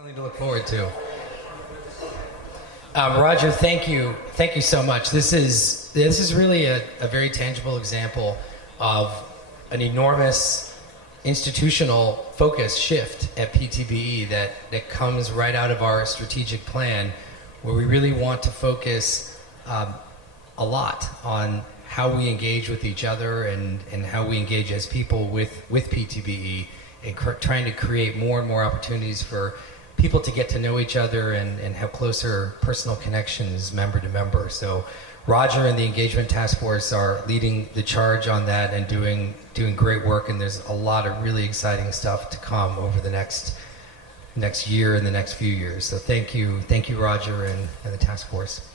Something to look forward to. Roger, thank you so much. This is really a very tangible example of an enormous institutional focus shift at PTBE that comes right out of our strategic plan, where we really want to focus a lot on how we engage with each other and how we engage as people with PTBE, and trying to create more and more opportunities for people to get to know each other and have closer personal connections member to member. So Roger and the Engagement Task Force are leading the charge on that and doing great work, and there's a lot of really exciting stuff to come over the next year and the next few years. So thank you Roger and the task force.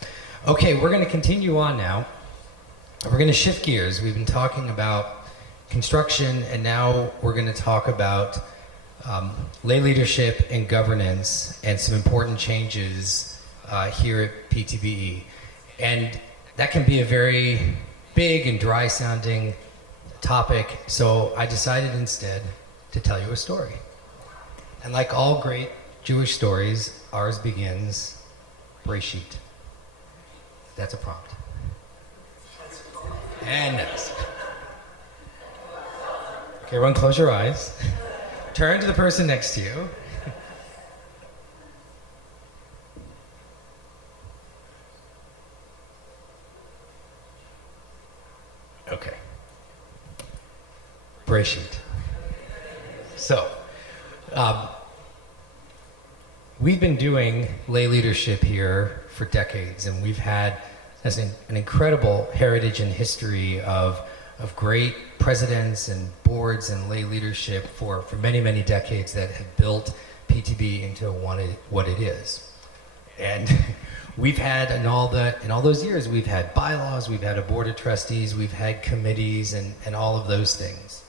Okay, we're going to continue on now. We're going to shift gears. We've been talking about construction, and now we're going to talk about lay leadership and governance and some important changes here at PTBE. And that can be a very big and dry sounding topic, so I decided instead to tell you a story. And like all great Jewish stories, ours begins Breshit. That's a prompt. And next. Okay, everyone close your eyes. Turn to the person next to you. Okay. Breshit. So, we've been doing lay leadership here for decades, and we've had an incredible heritage and history of great presidents and boards and lay leadership for many, many decades that have built PTB into what it is. And we've had, in all those years, we've had bylaws, we've had a board of trustees, we've had committees and all of those things.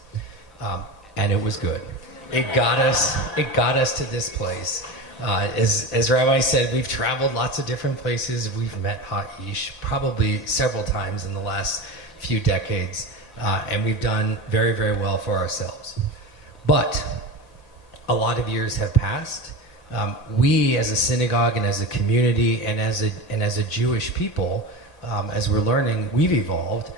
And it was good. It got us to this place. As Rabbi said, we've traveled lots of different places. We've met Ha'ish probably several times in the last few decades. And we've done very, very well for ourselves. But a lot of years have passed. We as a synagogue and as a community and as a Jewish people, as we're learning, we've evolved.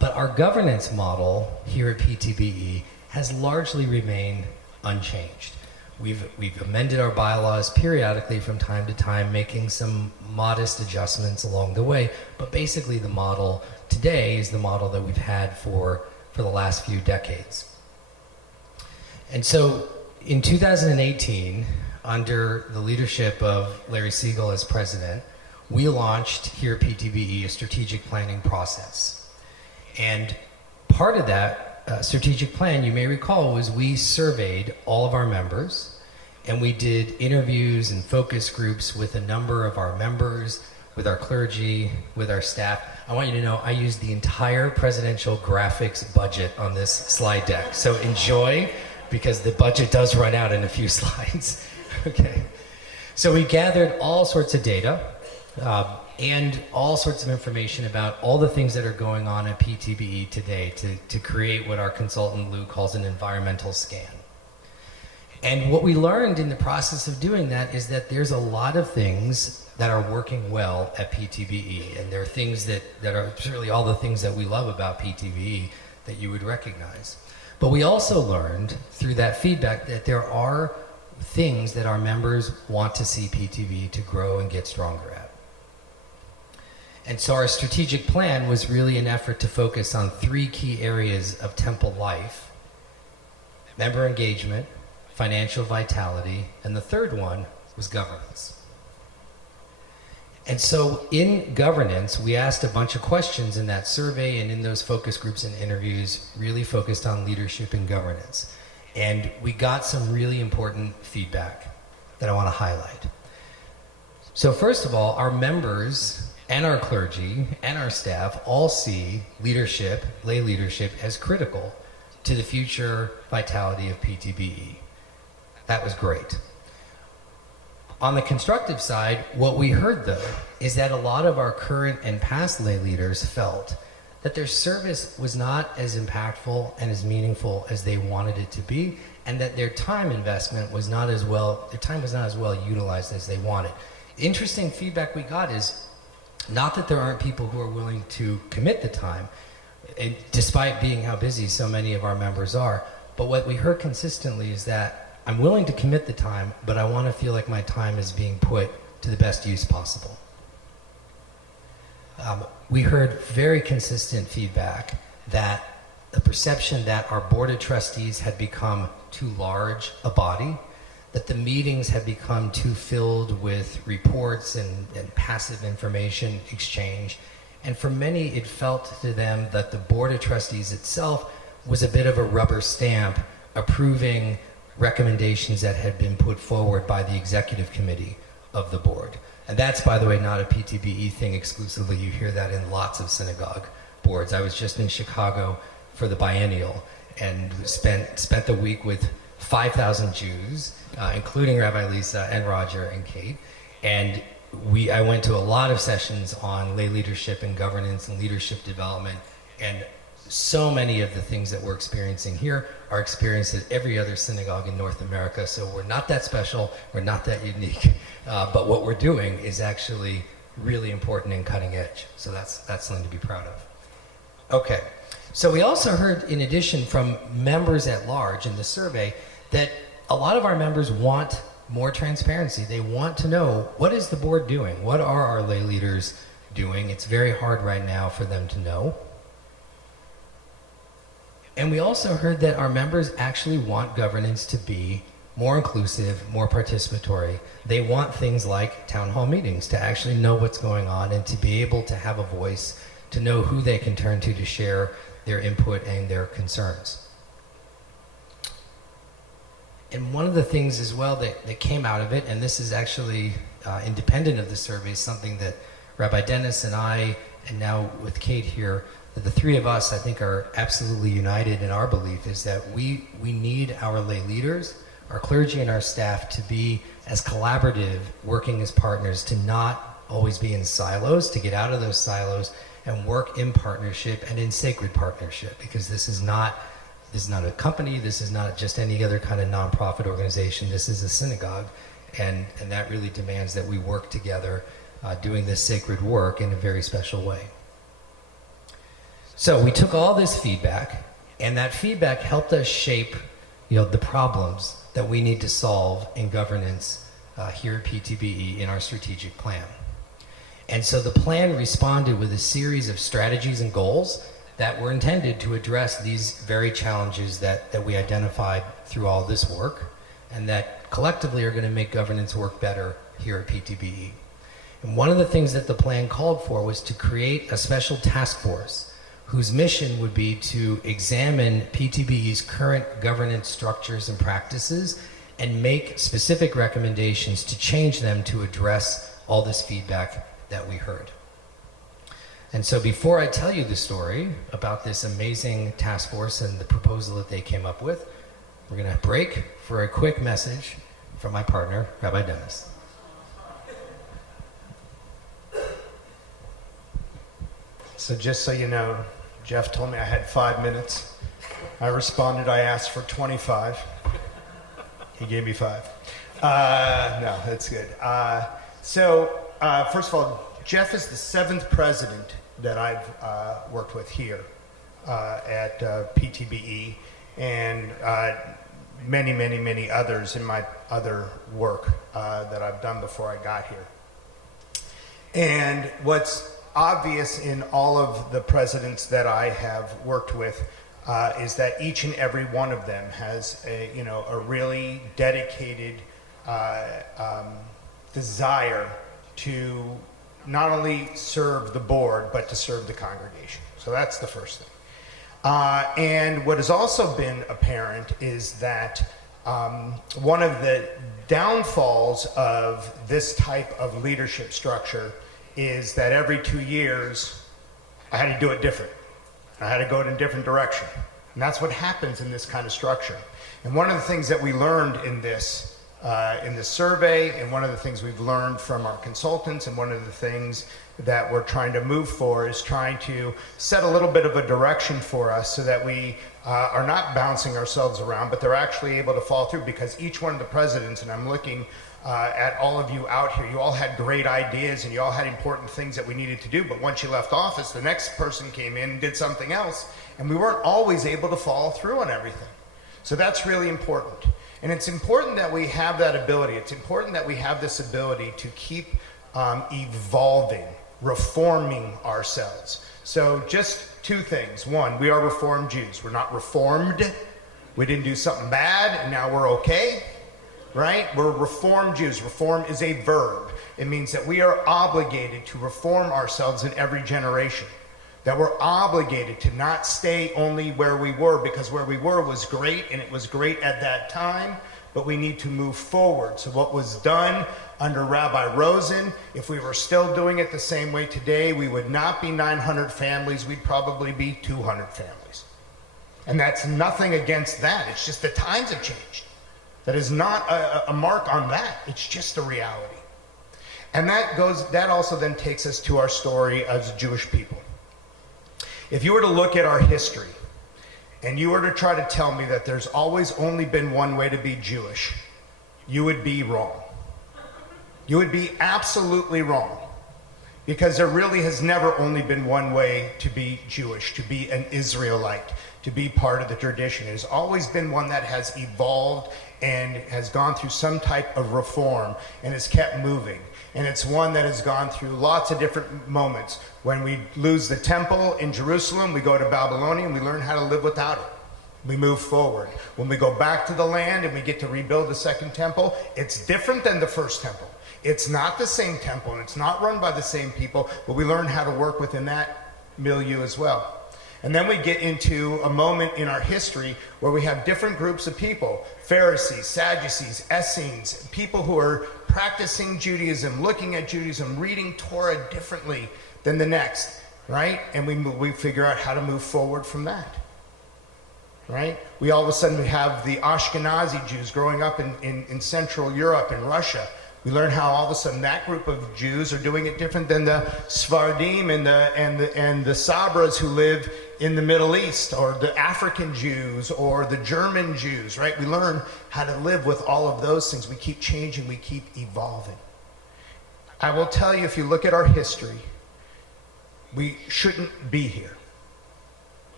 But our governance model here at PTBE has largely remained unchanged. We've amended our bylaws periodically from time to time, making some modest adjustments along the way, but basically the model today is the model that we've had for the last few decades. And so in 2018, under the leadership of Larry Siegel as president, we launched here at PTBE a strategic planning process. And part of that strategic plan, you may recall, was we surveyed all of our members, and we did interviews and focus groups with a number of our members, with our clergy, with our staff. I want you to know I used the entire presidential graphics budget on this slide deck. So enjoy, because the budget does run out in a few slides. Okay. So we gathered all sorts of data and all sorts of information about all the things that are going on at PTBE today to create what our consultant Lou calls an environmental scan. And what we learned in the process of doing that is that there's a lot of things that are working well at PTBE, and there are things that are certainly all the things that we love about PTBE that you would recognize. But we also learned through that feedback that there are things that our members want to see PTBE to grow and get stronger at. And so our strategic plan was really an effort to focus on three key areas of temple life: member engagement, financial vitality, and the third one was governance. And so in governance, we asked a bunch of questions in that survey and in those focus groups and interviews, really focused on leadership and governance. And we got some really important feedback that I want to highlight. So first of all, our members and our clergy and our staff all see leadership, lay leadership, as critical to the future vitality of PTBE. That was great. On the constructive side, what we heard, though, is that a lot of our current and past lay leaders felt that their service was not as impactful and as meaningful as they wanted it to be, and that their time investment was not as well, their time was not as well utilized as they wanted. Interesting feedback we got is not that there aren't people who are willing to commit the time, despite being how busy so many of our members are, but what we heard consistently is that I'm willing to commit the time, but I want to feel like my time is being put to the best use possible. We heard very consistent feedback that the perception that our board of trustees had become too large a body, that the meetings had become too filled with reports and passive information exchange. And for many, it felt to them that the board of trustees itself was a bit of a rubber stamp approving recommendations that had been put forward by the executive committee of the board. And that's, by the way, not a PTBE thing exclusively. You hear that in lots of synagogue boards. I was just in Chicago for the biennial and spent the week with 5,000 Jews, including Rabbi Lisa and Roger and Kate. And I went to a lot of sessions on lay leadership and governance and leadership development. And so many of the things that we're experiencing here are experienced at every other synagogue in North America. So we're not that special, we're not that unique. But what we're doing is actually really important and cutting edge. So that's something to be proud of. Okay, so we also heard, in addition, from members at large in the survey, that a lot of our members want more transparency. They want to know, what is the board doing? What are our lay leaders doing? It's very hard right now for them to know. And we also heard that our members actually want governance to be more inclusive, more participatory. They want things like town hall meetings to actually know what's going on and to be able to have a voice, to know who they can turn to share their input and their concerns. And one of the things as well that came out of it, and this is actually independent of the survey, something that Rabbi Dennis and I, and now with Kate here, that the three of us, I think, are absolutely united in our belief, is that we need our lay leaders, our clergy and our staff to be as collaborative, working as partners, to not always be in silos, to get out of those silos and work in partnership and in sacred partnership, because this is not a company, this is not just any other kind of nonprofit organization, this is a synagogue, and that really demands that we work together doing this sacred work in a very special way. So we took all this feedback, and that feedback helped us shape the problems that we need to solve in governance here at PTBE in our strategic plan. And so the plan responded with a series of strategies and goals that were intended to address these very challenges that we identified through all this work, and that collectively are going to make governance work better here at PTBE. And one of the things that the plan called for was to create a special task force whose mission would be to examine PTBE's current governance structures and practices and make specific recommendations to change them to address all this feedback that we heard. And so before I tell you the story about this amazing task force and the proposal that they came up with, we're going to break for a quick message from my partner, Rabbi Dennis. So just so you know, Jeff told me I had 5 minutes. I responded, I asked for 25. He gave me 5. No, that's good. First of all, Jeff is the 7th president that I've worked with here at PTBE, and many, many, many others in my other work that I've done before I got here. And what's obvious in all of the presidents that I have worked with is that each and every one of them has a really dedicated desire to not only serve the board, but to serve the congregation. So that's the first thing. And what has also been apparent is that one of the downfalls of this type of leadership structure is that every 2 years, I had to do it different. I had to go in a different direction. And that's what happens in this kind of structure. And one of the things that we learned in this in the survey, and one of the things we've learned from our consultants, and one of the things that we're trying to move for, is trying to set a little bit of a direction for us so that we are not bouncing ourselves around, but they're actually able to follow through, because each one of the presidents, and I'm looking at all of you out here, you all had great ideas and you all had important things that we needed to do, but once you left office, the next person came in and did something else, and we weren't always able to follow through on everything. So that's really important. And it's important that we have that ability. It's important that we have this ability to keep evolving, reforming ourselves. So just two things. One, we are Reformed Jews. We're not reformed. We didn't do something bad and now we're okay, right? We're Reformed Jews. Reform is a verb. It means that we are obligated to reform ourselves in every generation. That we're obligated to not stay only where we were, because where we were was great and it was great at that time, but we need to move forward. So what was done under Rabbi Rosen, if we were still doing it the same way today, we would not be 900 families, we'd probably be 200 families. And that's nothing against that, it's just the times have changed. That is not a mark on that, it's just a reality. And that also then takes us to our story as Jewish people. If you were to look at our history, and you were to try to tell me that there's always only been one way to be Jewish, you would be wrong. You would be absolutely wrong. Because there really has never only been one way to be Jewish, to be an Israelite, to be part of the tradition. There's always been one that has evolved and has gone through some type of reform and has kept moving. And it's one that has gone through lots of different moments. When we lose the temple in Jerusalem, we go to Babylonia and we learn how to live without it. We move forward. When we go back to the land and we get to rebuild the second temple, it's different than the first temple. It's not the same temple and it's not run by the same people, but we learn how to work within that milieu as well. And then we get into a moment in our history where we have different groups of people, Pharisees, Sadducees, Essenes, people who are practicing Judaism, looking at Judaism, reading Torah differently than the next, right? And we figure out how to move forward from that, right? We all of a sudden have the Ashkenazi Jews growing up in Central Europe and Russia. We learn how all of a sudden that group of Jews are doing it different than the Sephardim and the Sabras who live in the Middle East, or the African Jews, or the German Jews, right? We learn how to live with all of those things. We keep changing, we keep evolving. I will tell you, if you look at our history, we shouldn't be here.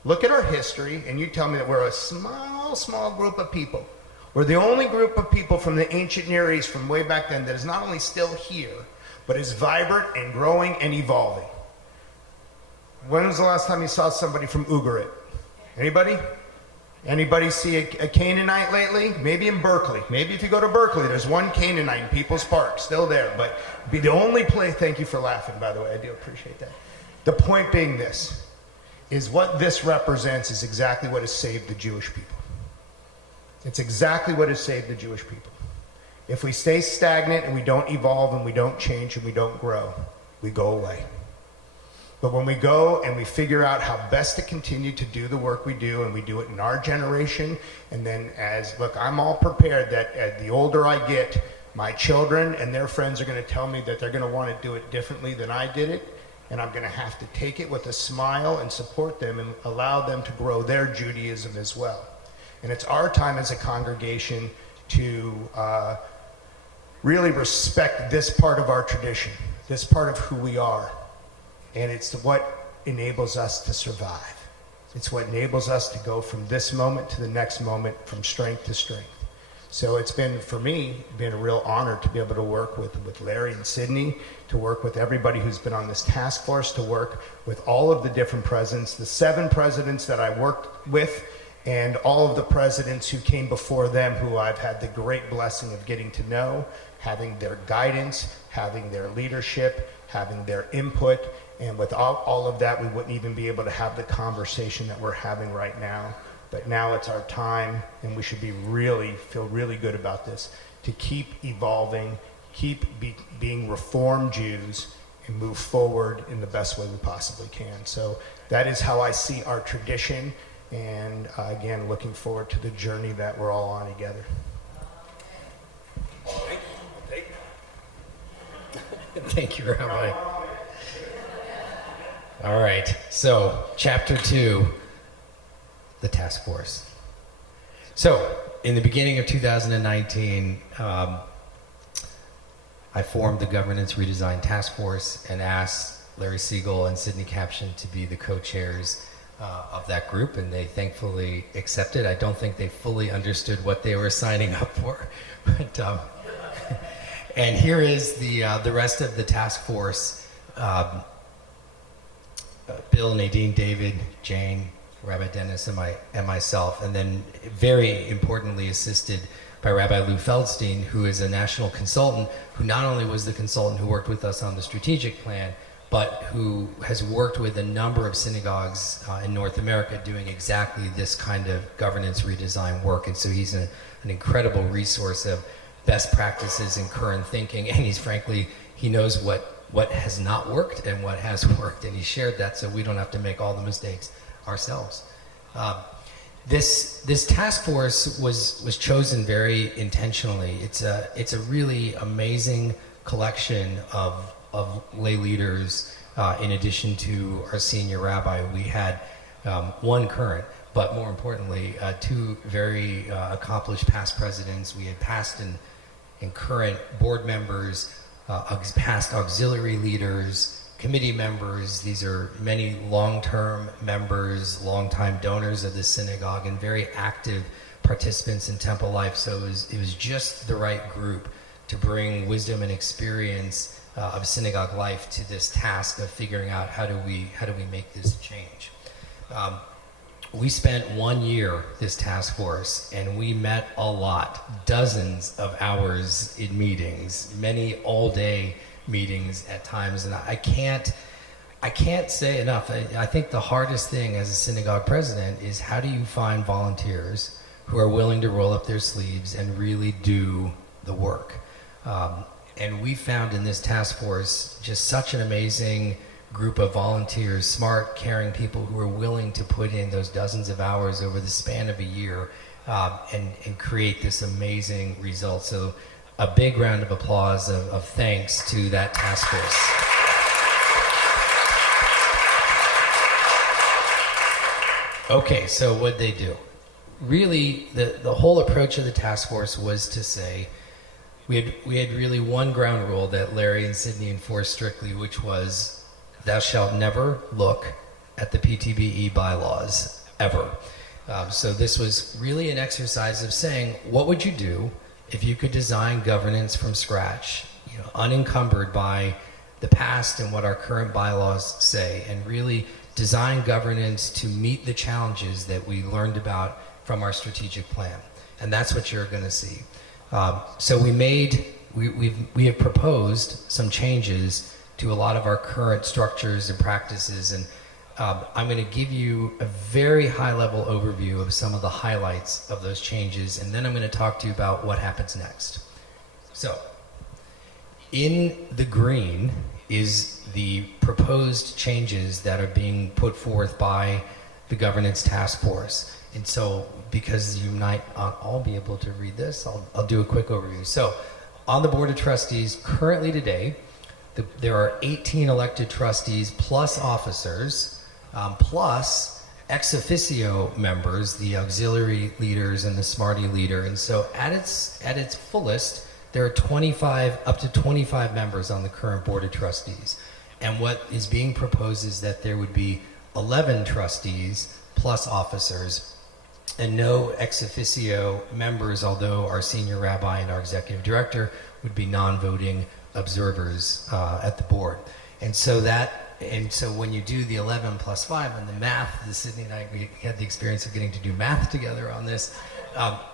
Look at our history and you tell me that we're a small group of people. We're the only group of people from the ancient Near East from way back then that is not only still here, but is vibrant and growing and evolving. When was the last time you saw somebody from Ugarit? Anybody? Anybody see a Canaanite lately? Maybe in Berkeley. Maybe if you go to Berkeley, there's one Canaanite in People's Park, still there. But be the only place, thank you for laughing, by the way, I do appreciate that. The point being this, is what this represents is exactly what has saved the Jewish people. It's exactly what has saved the Jewish people. If we stay stagnant and we don't evolve and we don't change and we don't grow, we go away. But when we go and we figure out how best to continue to do the work we do, and we do it in our generation, and then look, I'm all prepared that as the older I get, my children and their friends are going to tell me that they're going to want to do it differently than I did it, and I'm going to have to take it with a smile and support them and allow them to grow their Judaism as well. And it's our time as a congregation to really respect this part of our tradition, this part of who we are. And it's what enables us to survive. It's what enables us to go from this moment to the next moment, from strength to strength. So it's been, for me, been a real honor to be able to work with Larry and Sydney, to work with everybody who's been on this task force, to work with all of the different presidents, the 7 presidents that I worked with, and all of the presidents who came before them, who I've had the great blessing of getting to know, having their guidance, having their leadership, having their input. And without all of that, we wouldn't even be able to have the conversation that we're having right now. But now it's our time, and we should feel really good about this, to keep evolving, keep being Reformed Jews, and move forward in the best way we possibly can. So that is how I see our tradition, and again, looking forward to the journey that we're all on together. Thank you, Rabbi. All right, so chapter 2, the task force. So, in the beginning of 2019, I formed the Governance Redesign Task Force and asked Larry Siegel and Sidney Caption to be the co-chairs of that group, and they thankfully accepted. I don't think they fully understood what they were signing up for, but and here is the rest of the task force: Bill, Nadine, David, Jane, Rabbi Dennis, and myself, and then very importantly assisted by Rabbi Lou Feldstein, who is a national consultant, who not only was the consultant who worked with us on the strategic plan, but who has worked with a number of synagogues in North America doing exactly this kind of governance redesign work. And so he's an incredible resource of best practices and current thinking, and he knows what has not worked and what has worked, and he shared that so we don't have to make all the mistakes ourselves. This task force was chosen very intentionally. It's a really amazing collection of lay leaders. In addition to our senior rabbi, we had one current, but more importantly, two very accomplished past presidents. We had past and current board members, past auxiliary leaders, committee members. These are many long-term members, long-time donors of the synagogue, and very active participants in temple life. So it was just the right group to bring wisdom and experience of synagogue life to this task of figuring out how do we make this change. We spent 1 year, this task force, and we met a lot, dozens of hours in meetings, many all-day meetings at times, and I can't say enough. I think the hardest thing as a synagogue president is how do you find volunteers who are willing to roll up their sleeves and really do the work. And we found in this task force just such an amazing group of volunteers, smart, caring people who are willing to put in those dozens of hours over the span of a year and create this amazing result. So a big round of applause of thanks to that task force. Okay, so what'd they do? Really, the whole approach of the task force was to say, we had really one ground rule that Larry and Sidney enforced strictly, which was, thou shalt never look at the PTBE bylaws, ever. So this was really an exercise of saying, what would you do if you could design governance from scratch, unencumbered by the past and what our current bylaws say, and really design governance to meet the challenges that we learned about from our strategic plan. And that's what you're going to see. So we have proposed some changes to a lot of our current structures and practices, and I'm going to give you a very high-level overview of some of the highlights of those changes, and then I'm going to talk to you about what happens next. So, in the green is the proposed changes that are being put forth by the Governance Task Force. And so, because you might not all be able to read this, I'll do a quick overview. So, on the Board of Trustees, currently today, there are 18 elected trustees plus officers, plus ex officio members, the auxiliary leaders and the Smarty leader. And so at its fullest, there are up to 25 members on the current Board of Trustees. And what is being proposed is that there would be 11 trustees plus officers and no ex officio members, although our senior rabbi and our executive director would be non-voting observers at the board. And so when you do the 11 plus 5 and the math, Sydney and I, we had the experience of getting to do math together on this,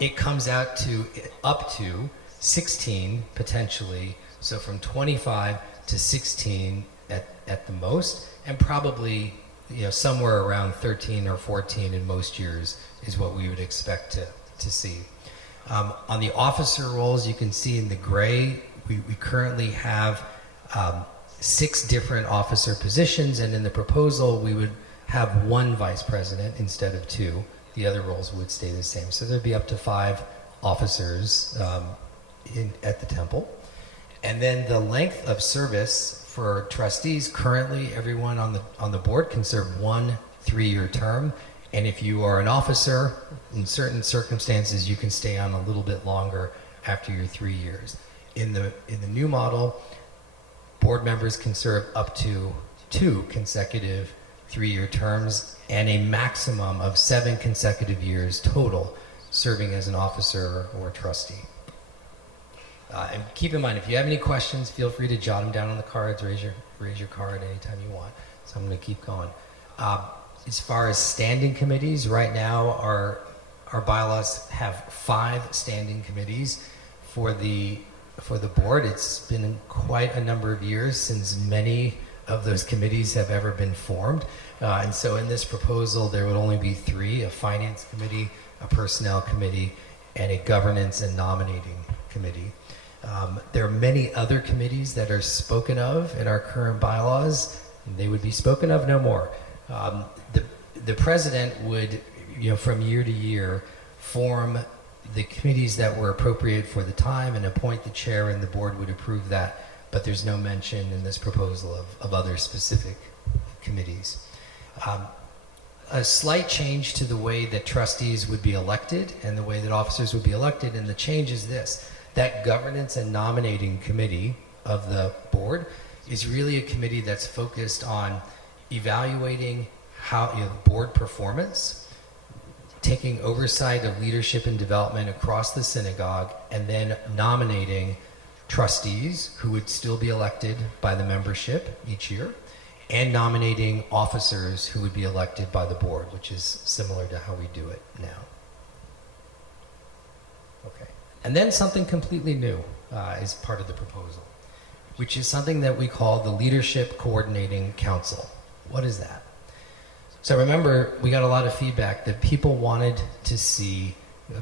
it comes out to up to 16 potentially, so from 25 to 16 at the most, and probably somewhere around 13 or 14 in most years is what we would expect to see. On the officer roles, you can see in the gray, we currently have 6 different officer positions, and in the proposal we would have 1 vice president instead of 2. The other roles would stay the same. So there'd be up to 5 officers at the temple. And then the length of service for trustees, currently everyone on the board can serve 1 3-year term. And if you are an officer, in certain circumstances, you can stay on a little bit longer after your 3 years. In the new model, board members can serve up to 2 consecutive 3-year terms and a maximum of 7 consecutive years total serving as an officer or trustee. And keep in mind, if you have any questions, feel free to jot them down on the cards, raise your card anytime you want. So I'm going to keep going. As far as standing committees, right now our bylaws have 5 standing committees for the board. It's been quite a number of years since many of those committees have ever been formed. And so in this proposal, there would only be 3, a finance committee, a personnel committee, and a governance and nominating committee. There are many other committees that are spoken of in our current bylaws. They would be spoken of no more. The president would, from year to year, form the committees that were appropriate for the time and appoint the chair, and the board would approve that. But there's no mention in this proposal of other specific committees. A slight change to the way that trustees would be elected and the way that officers would be elected, and the change is this: that governance and nominating committee of the board is really a committee that's focused on evaluating how board performance, taking oversight of leadership and development across the synagogue, and then nominating trustees who would still be elected by the membership each year, and nominating officers who would be elected by the board, which is similar to how we do it now. Okay. And then something completely new is part of the proposal, which is something that we call the Leadership Coordinating Council. What is that? So remember, we got a lot of feedback that people wanted to see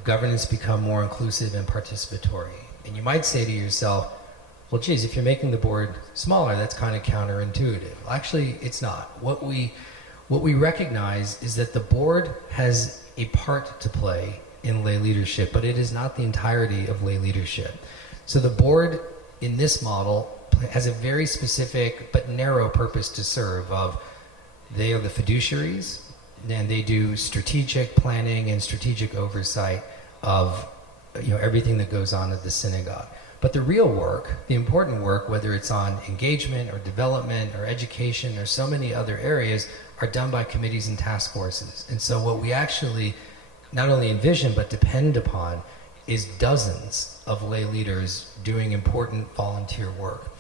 governance become more inclusive and participatory. And you might say to yourself, well, geez, if you're making the board smaller, that's kind of counterintuitive. Actually, it's not. What we recognize is that the board has a part to play in lay leadership, but it is not the entirety of lay leadership. So the board in this model has a very specific but narrow purpose to serve. They are the fiduciaries, and they do strategic planning and strategic oversight of everything that goes on at the synagogue. But the real work, the important work, whether it's on engagement or development or education or so many other areas, are done by committees and task forces. And so what we actually not only envision but depend upon is dozens of lay leaders doing important volunteer work.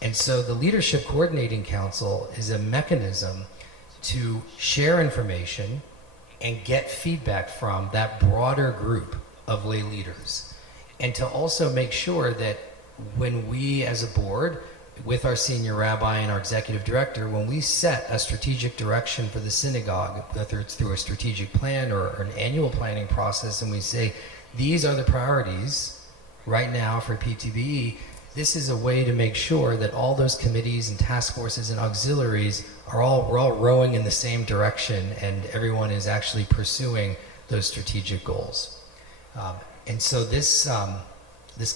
And so the Leadership Coordinating Council is a mechanism to share information and get feedback from that broader group of lay leaders. And to also make sure that when we as a board, with our senior rabbi and our executive director, when we set a strategic direction for the synagogue, whether it's through a strategic plan or an annual planning process, and we say, these are the priorities right now for PTBE, this is a way to make sure that all those committees and task forces and auxiliaries we're all rowing in the same direction, and everyone is actually pursuing those strategic goals. And so this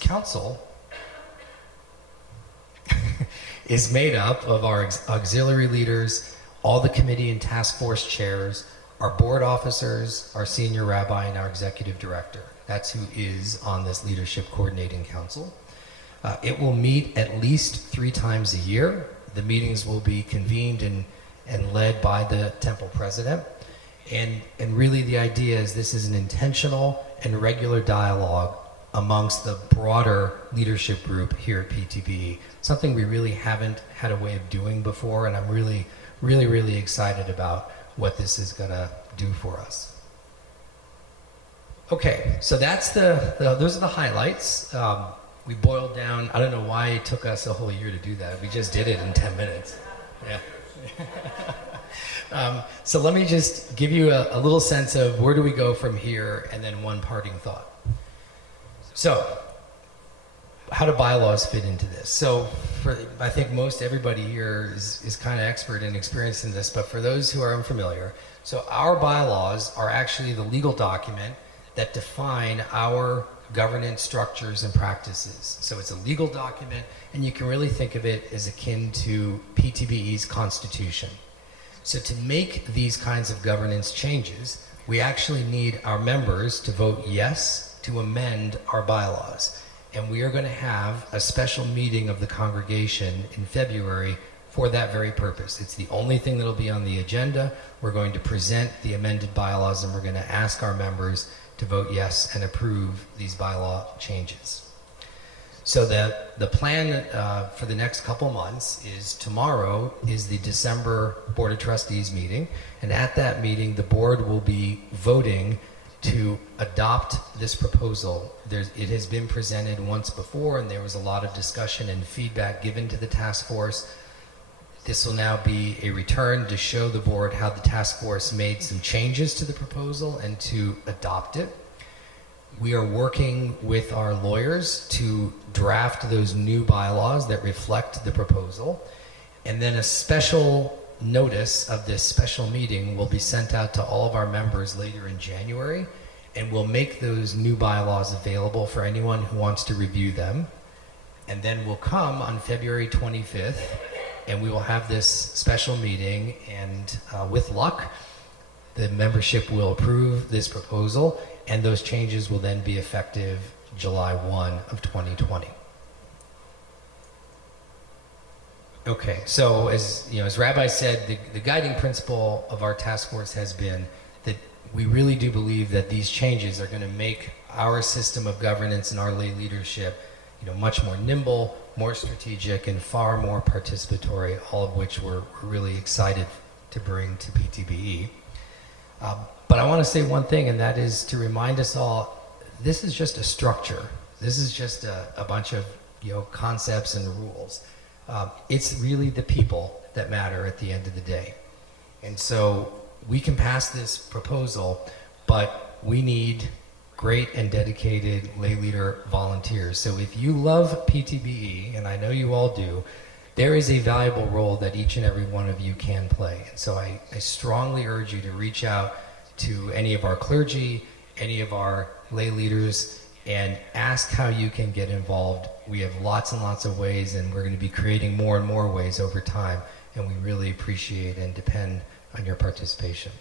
council is made up of our auxiliary leaders, all the committee and task force chairs, our board officers, our senior rabbi, and our executive director. That's who is on this Leadership Coordinating Council. It will meet at least 3 times a year. The meetings will be convened and led by the temple president. And really the idea is this is an intentional and regular dialogue amongst the broader leadership group here at PTBE, something we really haven't had a way of doing before, and I'm really, really, really excited about what this is going to do for us. Okay, so that's those are the highlights. We boiled down, I don't know why it took us a whole year to do that. We just did it in 10 minutes. Yeah. So let me just give you a little sense of where do we go from here, and then one parting thought. So, how do bylaws fit into this? So, I think most everybody here is kind of expert and experienced in this, but for those who are unfamiliar, so our bylaws are actually the legal document that define our governance structures and practices. So it's a legal document, and you can really think of it as akin to PTBE's constitution. So to make these kinds of governance changes, we actually need our members to vote yes to amend our bylaws. And we are going to have a special meeting of the congregation in February for that very purpose. It's the only thing that'll be on the agenda. We're going to present the amended bylaws, and we're going to ask our members to vote yes and approve these bylaw changes. So the plan for the next couple months is tomorrow is the December Board of Trustees meeting, and at that meeting the board will be voting to adopt this proposal. It has been presented once before, and there was a lot of discussion and feedback given to the task force. This will now be a return to show the board how the task force made some changes to the proposal and to adopt it. We are working with our lawyers to draft those new bylaws that reflect the proposal. And then a special notice of this special meeting will be sent out to all of our members later in January, and we'll make those new bylaws available for anyone who wants to review them. And then we'll come on February 25th, and we will have this special meeting, and with luck, the membership will approve this proposal, and those changes will then be effective July 1 of 2020. Okay, so as Rabbi said, the guiding principle of our task force has been that we really do believe that these changes are going to make our system of governance and our lay leadership, much more nimble, more strategic, and far more participatory, all of which we're really excited to bring to PTBE. But I want to say one thing, and that is to remind us all, this is just a structure. This is just a bunch of concepts and rules. It's really the people that matter at the end of the day. And so we can pass this proposal, but we need great and dedicated lay leader volunteers. So if you love PTBE, and I know you all do, there is a valuable role that each and every one of you can play. And so I strongly urge you to reach out to any of our clergy, any of our lay leaders, and ask how you can get involved. We have lots and lots of ways, and we're going to be creating more and more ways over time, and we really appreciate and depend on your participation.